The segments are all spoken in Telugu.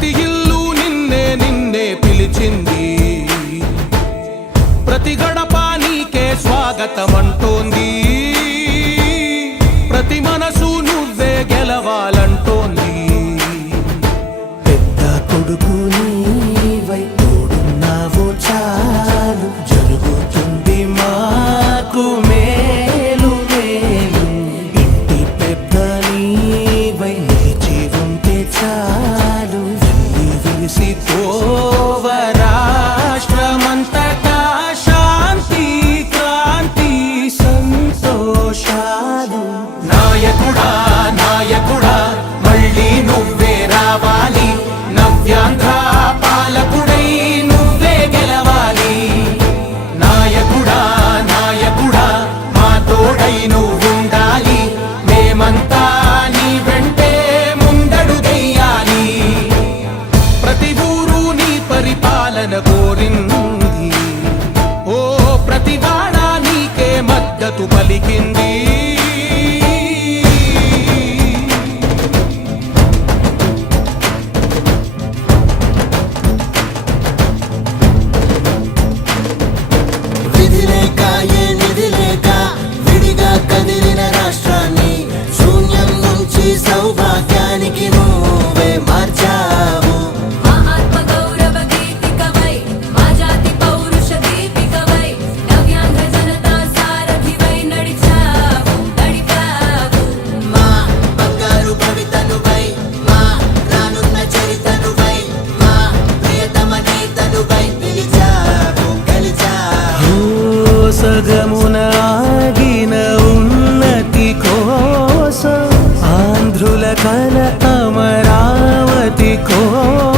The. अमरावती को।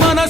money.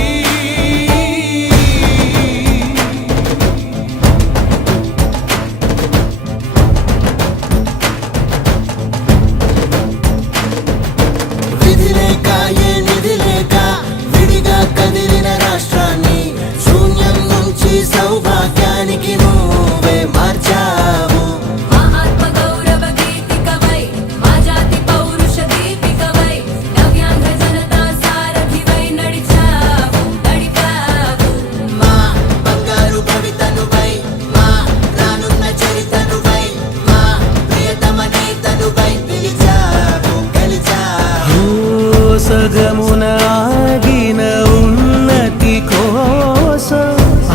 మార్గమున ఆగిన ఉన్నతి కోసం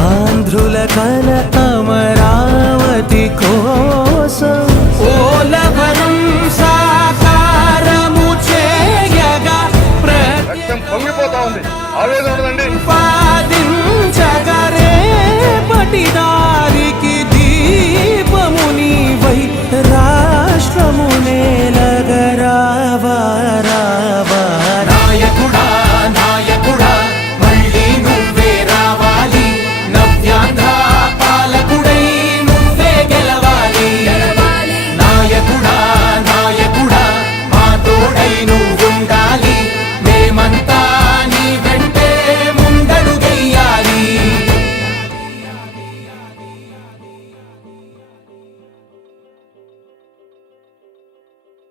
ఆంధ్రుల కల అమరావతి కోసం. ఓలభరం సాకారము చేయగా ఆవేదన